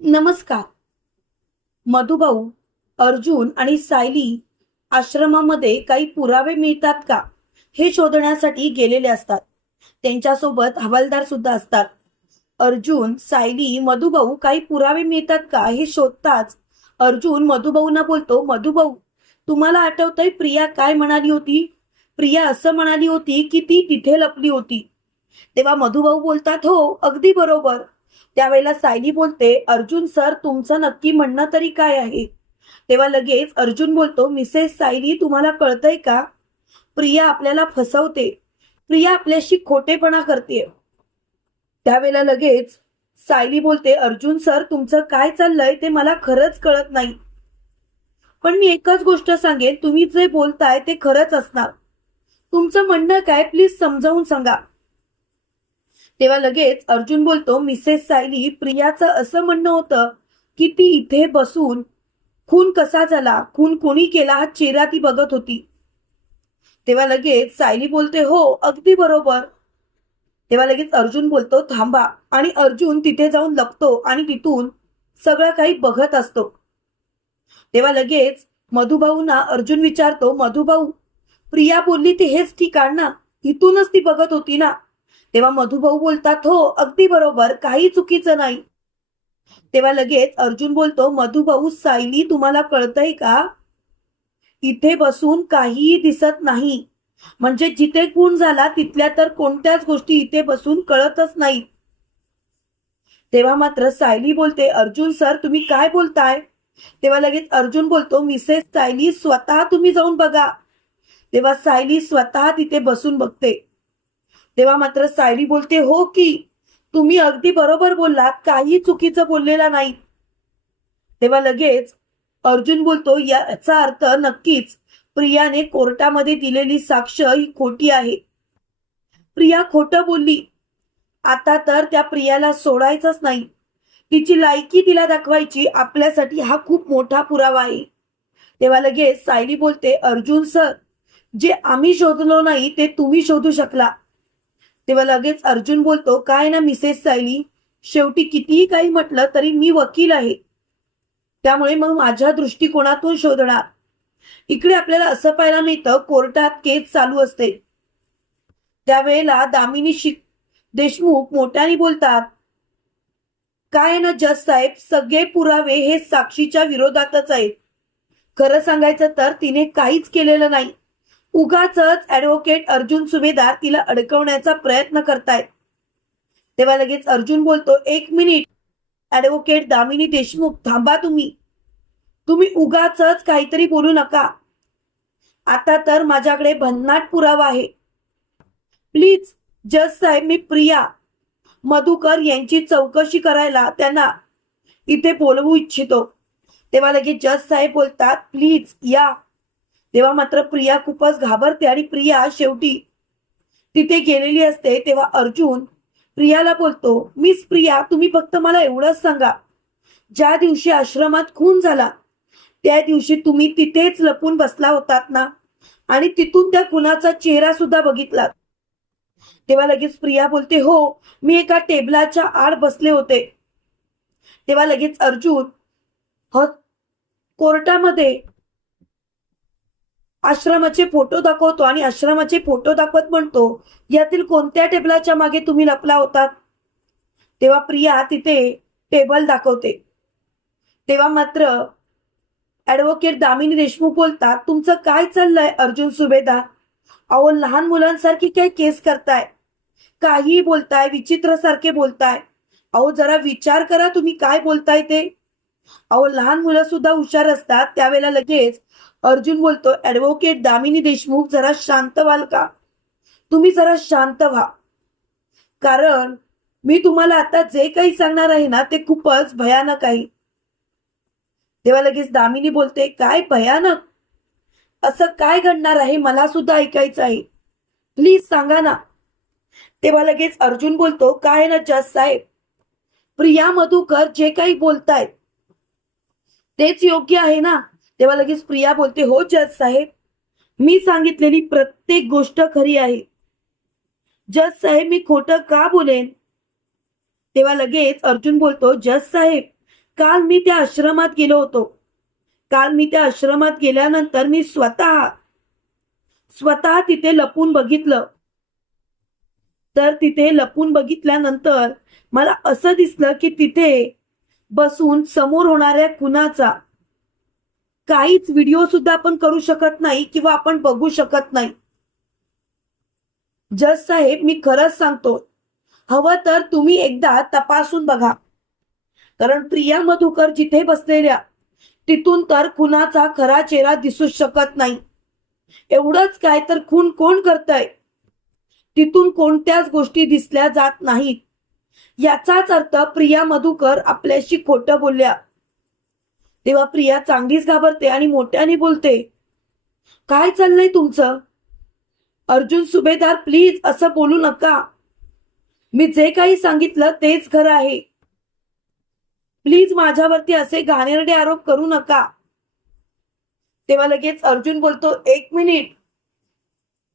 नमस्कार. मधुभाऊ अर्जुन आणि सायली आश्रमामध्ये काही पुरावे मिळतात का? हे शोधण्यासाठी गेलेले असतात. त्यांच्यासोबत हवालदार सुद्धा असतात. अर्जुन सायली मधुभाऊ काही पुरावे मिळतात का? हे शोधताच अर्जुन मधुभाऊना बोलतो मधुभाऊ तुम्हाला आठवतंय प्रिया काय म्हणाली होती? प्रिया असं म्हणाली होती की ती तिथे लपली होती. तेव्हा मधुभाऊ बोलतात हो अगदी बरोबर. त्यावेळेला सायली बोलते अर्जुन सर तुमचं नक्की म्हणणं तरी काय आहे? तेव्हा लगेच अर्जुन बोलतो मिसेस सायली तुम्हाला कळतंय का? प्रिया आपल्याला फसवते. प्रिया आपल्याशी खोटेपणा करते त्यावेळेला लगेच सायली बोलते अर्जुन सर तुमचं काय चाललंय ते मला खरंच कळत नाही. पण मी एकच गोष्ट सांगेन तुम्ही जे बोलताय ते खरंच असणार. तुमचं म्हणणं काय प्लीज समजावून सांगा. तेव्हा लगेच अर्जुन बोलतो मिसेस सायली प्रियाचं असं म्हणणं होतं की ती इथे बसून खून कसा झाला? खून कोणी केला? हा चेहरा ती बघत होती. तेव्हा लगेच सायली बोलते हो अगदी बरोबर. तेव्हा लगेच अर्जुन बोलतो थांबा. आणि अर्जुन तिथे जाऊन लपतो आणि तिथून सगळं काही बघत असतो. तेव्हा लगेच मधुभाऊंना अर्जुन विचारतो मधुभाऊ प्रिया बोलली ते हेच ठिकाण ना? इथूनच ती बघत होती ना? तेव्हा मधुभाऊ बोलतात हो अगदी बरोबर काही चुकीचं नाही. तेव्हा लगेच अर्जुन बोलतो मधुभाऊ सायली तुम्हाला कळतंय का? इथे बसून काहीही दिसत नाही. म्हणजे जिथे गुण झाला तिथल्या तर कोणत्याच गोष्टी इथे बसून कळतच नाहीत. तेव्हा मात्र सायली बोलते अर्जुन सर तुम्ही काय बोलताय? तेव्हा लगेच अर्जुन बोलतो मिसेस सायली स्वतः तुम्ही जाऊन बघा. तेव्हा सायली स्वतः तिथे बसून बघते. तेव्हा मात्र सायली बोलते हो की तुम्ही अगदी बरोबर बोललात काही चुकीचं बोललेला नाही. तेव्हा लगेच अर्जुन बोलतो याचा अर्थ नक्कीच प्रियाने कोर्टामध्ये दिलेली साक्ष ही खोटी आहे. प्रिया खोट बोलली आता तर त्या प्रियाला सोडायचंच नाही. तिची लायकी तिला दाखवायची आपल्यासाठी हा खूप मोठा पुरावा आहे. तेव्हा लगेच सायली बोलते अर्जुन सर जे आम्ही शोधलो नाही ते तुम्ही शोधू शकला. तेव्हा लगेच अर्जुन बोलतो काय ना मिसेस सायली शेवटी कितीही काही म्हटलं तरी मी वकील आहे. त्यामुळे मग माझ्या दृष्टिकोनातून शोधणार. इकडे आपल्याला असं पाहायला मिळतं कोर्टात केस चालू असते. त्यावेळेला दामिनी शिक देशमुख मोठ्याने बोलतात काय ना जज साहेब सगळे पुरावे हे साक्षीच्या विरोधातच आहेत. खरं सांगायचं तर तिने काहीच केलेलं नाही. उगाच ऍडव्होकेट अर्जुन सुभेदार तिला अडकवण्याचा प्रयत्न करतायत. तेव्हा लगेच अर्जुन बोलतो एक मिनिट ऍडव्होकेट दामिनी देशमुख थांबा तुम्ही. तुम्ही उगाच काहीतरी बोलू नका. आता तर माझ्याकडे भन्नाट पुरावा आहे. प्लीज जज साहेब मी प्रिया. मधुकर यांची चौकशी करायला त्यांना इथे बोलवू इच्छितो. तेव्हा लगेच जज साहेब बोलतात प्लीज या. तेव्हा मात्र प्रिया खूपच घाबरते आणि प्रिया शेवटी तिथे गेलेली असते. तेव्हा अर्जुन प्रियाला बोलतो मिस प्रिया तुम्ही फक्त मला एवढंच सांगा. ज्या दिवशी आश्रमात खून झाला त्या दिवशी तुम्ही तिथेच लपून बसला होतात ना? आणि तिथून त्या खुनाचा चेहरा सुद्धा बघितला. तेव्हा लगेच प्रिया बोलते हो मी एका टेबलाच्या आड बसले होते. तेव्हा लगेच अर्जुन हो कोर्टामध्ये आश्रमाचे फोटो दाखवतो आणि आश्रमाचे फोटो दाखवत म्हणतो यातील कोणत्या टेबलाच्या मागे तुम्ही लपला होतात? तेव्हा प्रिया तिथे टेबल दाखवते. तेव्हा मात्र ऍडव्होकेट दामिनी देशमुख बोलतात तुमचं काय चाललंय अर्जुन सुभेदार? अहो लहान मुलांसारखी काय केस करताय? काही बोलताय विचित्र सारखे बोलताय. अहो जरा विचार करा तुम्ही काय बोलताय ते? अहो लहान मुलं सुद्धा हुशार असतात त्यावेळेला लगेच अर्जुन बोलतो ऍडव्होकेट दामिनी देशमुख जरा शांत व्हाल का? तुम्ही जरा शांत व्हा. कारण मी तुम्हाला आता जे काही सांगणार आहे ना ते खूपच भयानक आहे. तेव्हा लगेच दामिनी बोलते काय भयानक? असं काय घडणार आहे? मला सुद्धा ऐकायचं आहे. प्लीज सांगा ना. तेव्हा लगेच अर्जुन बोलतो काय ना जस साहेब? प्रिया मधुकर जे काही बोलतायत तेच योग्य आहे ना? तेव्हा लगेच प्रिया बोलते हो जज साहेब मी सांगितलेली प्रत्येक गोष्ट खरी आहे. जज साहेब मी खोटं का बोलेन? तेव्हा लगेच अर्जुन बोलतो जज साहेब काल मी त्या आश्रमात गेलो होतो. काल मी त्या आश्रमात गेल्यानंतर मी स्वतः स्वतः तिथे लपून बघितलं. तर तिथे लपून बघितल्यानंतर मला असं दिसलं की तिथे बसून समोर होणाऱ्या खुनाचा काहीच व्हिडिओ सुद्धा आपण करू शकत नाही किंवा आपण बघू शकत नाही. जज साहेब मी खरंच सांगतो हवं तर तुम्ही एकदा तपासून बघा. कारण प्रिया मधुकर जिथे बसलेल्या तिथून तर खुनाचा खरा चेहरा दिसू शकत नाही. एवढंच काय तर खून कोण करतय? तिथून कोणत्याच गोष्टी दिसल्या जात नाहीत. याचाच अर्थ प्रिया मधुकर आपल्याशी खोटं बोलल्या. तेव्हा प्रिया चांगलीच घाबरते आणि मोठ्याने बोलते काय चाललंय तुमचं? अर्जुन सुभेदार प्लीज असं बोलू नका. मी जे काही सांगितलं तेच खरं आहे. प्लीज माझ्यावरती असे घाणेरडे आरोप करू नका. तेव्हा लगेच अर्जुन बोलतो एक मिनिट.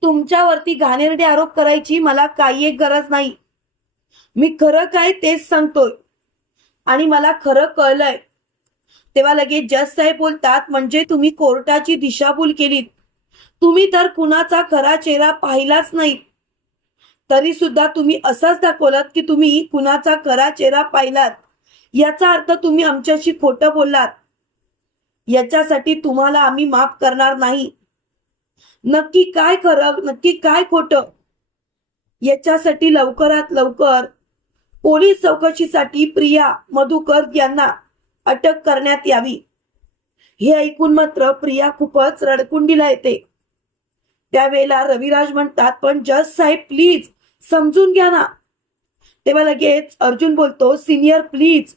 तुमच्यावरती घाणेरडे आरोप करायची मला काही एक गरज नाही. मी खरं काय तेच सांगतोय आणि मला खरं कळलंय. तेव्हा लगेच जज साहेब बोलतात म्हणजे तुम्ही कोर्टाची दिशाभूल केलीत. तुम्ही तर कुणाचा खरा चेहरा पाहिलाच नाही तरी सुद्धा तुम्ही असंच दाखवलात की तुम्ही कुणाचा खरा चेहरा पाहिलात. याचा अर्थ तुम्ही आमच्याशी खोटं बोललात. याच्यासाठी तुम्हाला आम्ही माफ करणार नाही. नक्की काय खरं? नक्की काय खोटं? याच्यासाठी लवकरात लवकर पोलीस चौकशीसाठी प्रिया मधुकर यांना अटक करण्यात यावी. हे ऐकून मात्र प्रिया खूपच रडकुंडीला येते. त्यावेळेला रविराज म्हणतात पण जज साहेब प्लीज समजून घ्या ना. तेव्हा लगेच अर्जुन बोलतो सिनियर प्लीज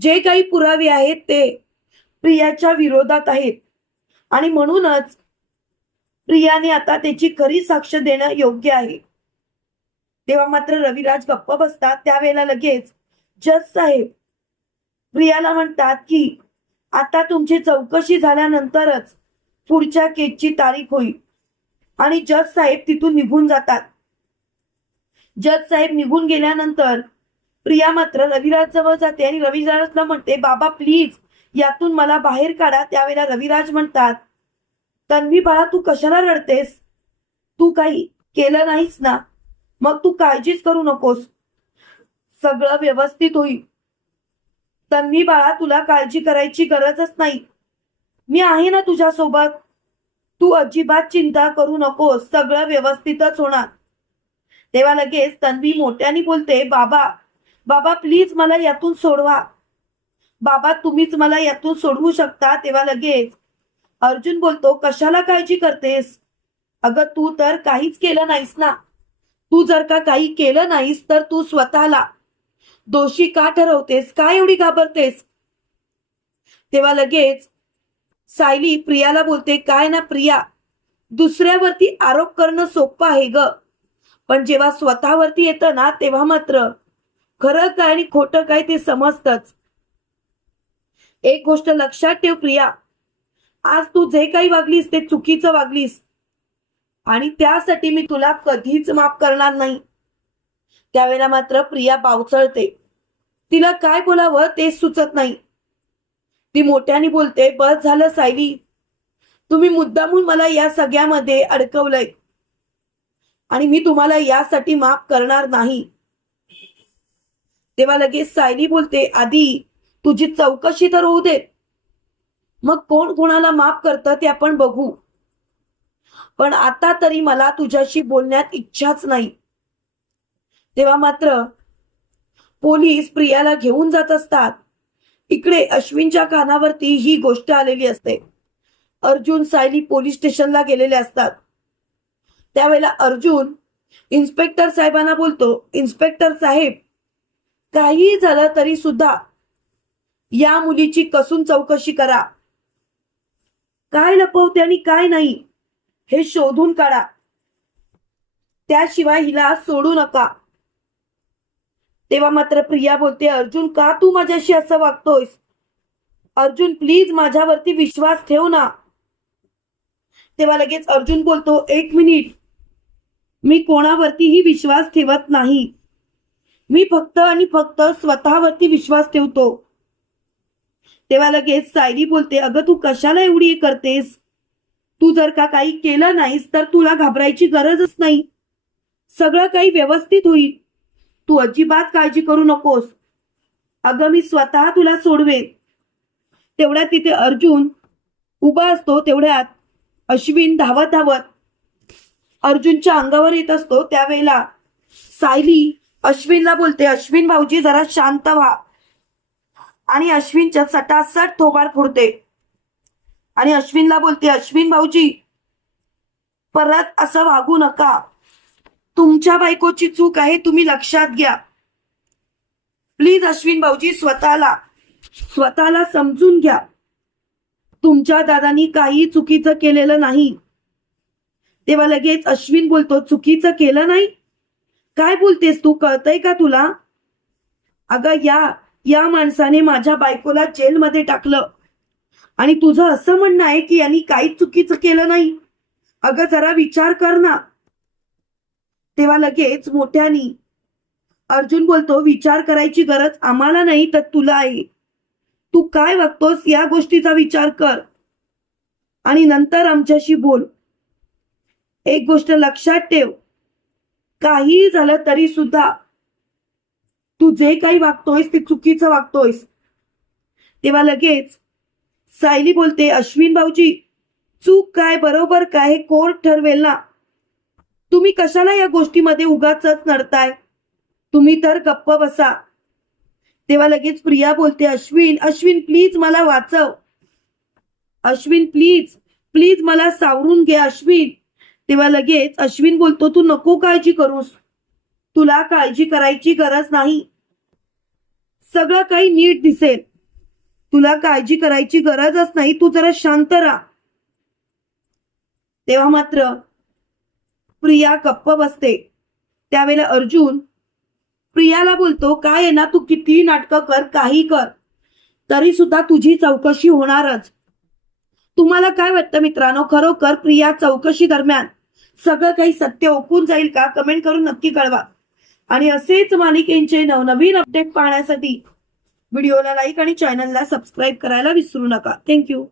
जे काही पुरावे आहेत ते प्रियाच्या विरोधात आहेत. आणि म्हणूनच प्रियाने आता त्याची खरी साक्ष देणं योग्य आहे. तेव्हा मात्र रविराज गप्प बसतात. त्यावेळेला लगेच जज साहेब प्रियाला म्हणतात की आता तुमची चौकशी झाल्यानंतरच पुढच्या केसची तारीख होईल. आणि जज साहेब तिथून निघून जातात. जज साहेब निघून गेल्यानंतर प्रिया मात्र रविराज जवळ जाते आणि रविराजला म्हणते बाबा प्लीज यातून मला बाहेर काढा. त्यावेळेला रविराज म्हणतात तन्वी बाळा तू कशाला रडतेस? तू काही केलं नाहीस ना? मग तू काळजीच करू नकोस. सगळं व्यवस्थित होईल. तन्वी बाळा तुला काळजी करायची गरजच नाही. मी आहे ना तुझ्यासोबत. तू अजिबात चिंता करू नकोस. सगळं व्यवस्थितच होणार. तेव्हा लगेच तन्वी मोठ्याने बोलते बाबा बाबा प्लीज मला यातून सोडवा. बाबा तुम्हीच मला यातून सोडवू शकता? तेव्हा लगेच अर्जुन बोलतो कशाला काळजी करतेस? अगं तू तर काहीच केलं नाहीस ना. तू जर का काही केलं नाहीस तर तू स्वतःला दोषी का ठरवतेस? का एवढी घाबरतेस? तेव्हा लगेच सायली प्रियाला बोलते काय ना प्रिया दुसऱ्यावरती आरोप करणं सोपं आहे ग. पण जेव्हा स्वतःवरती येतं ना तेव्हा मात्र खरं काय आणि खोटं काय ते समजतच. एक गोष्ट लक्षात ठेव प्रिया आज तू जे काही वागलीस ते चुकीचं वागलीस. आणि त्यासाठी मी तुला कधीच माफ करणार नाही. त्यावेळेला मात्र प्रिया पावचळते तिला काय बोलावं तेच सुचत नाही. ती मोठ्याने बोलते बस झालं सायली. तुम्ही मुद्दामून मला या सगळ्यामध्ये अडकवलंय. आणि मी तुम्हाला यासाठी माफ करणार नाही. तेव्हा लगेच सायली बोलते आधी तुझी चौकशी तर होऊ दे. मग कोण कोणाला माफ करतं ते आपण बघू. पण आता तरी मला तुझ्याशी बोलण्यात इच्छाच नाही. तेव्हा मात्र पोलीस प्रियाला घेऊन जात असतात. इकडे अश्विनच्या कानावरती ही गोष्ट आलेली असते. अर्जुन सायली पोलीस स्टेशनला गेलेले असतात. त्यावेळेला अर्जुन इन्स्पेक्टर साहेबांना बोलतो इन्स्पेक्टर साहेब काही झालं तरी सुद्धा या मुलीची कसून चौकशी करा. काय लपवते आणि काय नाही हे शोधून काढा. त्याशिवाय हिला सोडू नका. तेव्हा मात्र प्रिया बोलते अर्जुन का तू माझ्याशी असं वागतोयस? अर्जुन प्लीज माझ्यावरती विश्वास ठेव ना. तेव्हा लगेच अर्जुन बोलतो एक मिनिट. मी कोणावरतीही विश्वास ठेवत नाही. मी फक्त आणि फक्त स्वतःवरती विश्वास ठेवतो. तेव्हा लगेच सायली बोलते अगं तू कशाला एवढी करतेस? तू जर का काही केलं नाहीस तर तुला घाबरायची गरजच नाही. सगळं काही व्यवस्थित होईल. तू अजिबात काळजी करू नकोस. अगं मी स्वतः तुला सोडवेन. तेवढ्यात तिथे अर्जुन उभा असतो तेवढ्यात अश्विन धावत धावत अर्जुनच्या अंगावर येत असतो. त्यावेळेला सायली अश्विनला बोलते अश्विन भाऊजी जरा शांत व्हा. आणि अश्विनच्या सटासट थोबाड फोडते. आणि अश्विनला बोलते अश्विन भाऊजी परत असं वागू नका. तुमच्या बायकोची चूक आहे तुम्ही लक्षात घ्या. प्लीज अश्विन भाऊजी स्वतःला स्वतःला समजून घ्या. तुमच्या दादानी काही चुकीचं केलेलं नाही. तेव्हा लगेच अश्विन बोलतो चुकीचं केलं नाही? काय बोलतेस तू? कळतय का तुला? अगं या या माणसाने माझ्या बायकोला जेलमध्ये टाकलं. आणि तुझं असं म्हणणं आहे की यांनी काहीच चुकीचं केलं नाही. अगं जरा विचार कर ना. तेव्हा लगेच मोठ्यानी अर्जुन बोलतो विचार करायची गरज आम्हाला नाही तर तुला आहे. तू काय वागतोस या गोष्टीचा विचार कर. आणि नंतर आमच्याशी बोल. एक गोष्ट लक्षात ठेव. काही झालं तरी सुद्धा तू जे काही वागतोयस ते चुकीचं वागतोयस. तेव्हा लगेच सायली बोलते अश्विन भाऊजी चूक काय? बरोबर काय? हे कोर्ट ठरवेल ना? तुम्ही कशाला या गोष्टीमध्ये उगाच नडताय? तुम्ही तर गप्प बसा. तेव्हा लगेच प्रिया बोलते अश्विन अश्विन प्लीज मला वाचव. अश्विन प्लीज प्लीज मला सावरून घे अश्विन. तेव्हा लगेच अश्विन बोलतो तू नको काळजी करूस. तुला काळजी करायची गरज नाही. सगळं काही नीट दिसेल. तुला काळजी करायची गरजच नाही. तू जरा शांत राहा. तेव्हा मात्र प्रिया गप्प बसते. त्यावेळेला अर्जुन प्रियाला बोलतो काय आहे ना तू कितीही नाटकं कर काही कर. तरी सुद्धा तुझी चौकशी होणारच. तुम्हाला काय वाटतं मित्रांनो? खरोखर प्रिया चौकशी दरम्यान सगळं काही सत्य ओकून जाईल का? कमेंट करून नक्की कळवा. आणि असेच मालिकेंचे नवनवीन अपडेट पाहण्यासाठी व्हिडिओला लाईक आणि चॅनलला सबस्क्राईब करायला विसरू नका. थँक्यू.